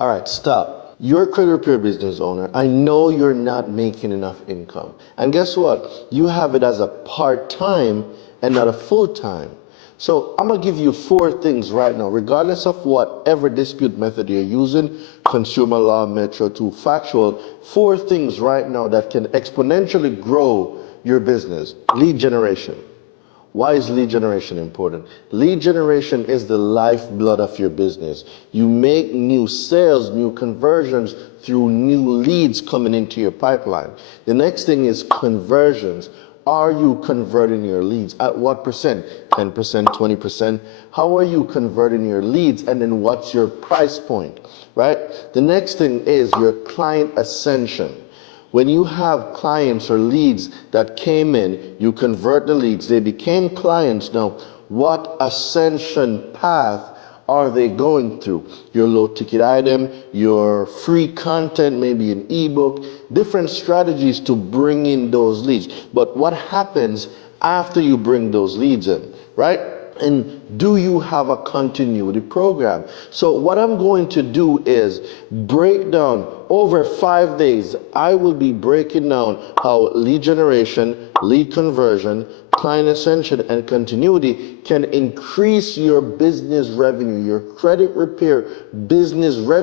All right, stop. You're a credit repair business owner. I know you're not making enough income. And guess what? You have it as a part-time and not a full-time. So I'm gonna give you four things right now, regardless of whatever dispute method you're using, consumer law, metro to factual, four things right now that can exponentially grow your business. Lead generation. Why is lead generation important? Lead generation is the lifeblood of your business. You make new sales, new conversions through new leads coming into your pipeline. The next thing is conversions. Are you converting your leads? At what percent? 10%, 20%? How are you converting your leads? And then what's your price point, right? The next thing is your client ascension. When you have clients or leads that came in, you convert the leads, they became clients. Now, what ascension path are they going through? Your low ticket item, your free content, maybe an ebook, different strategies to bring in those leads. But what happens after you bring those leads in, right? And do you have a continuity program? So what I'm going to do is break down over 5 days. I will be breaking down how lead generation, lead conversion, client ascension, and continuity can increase your business revenue, your credit repair business revenue.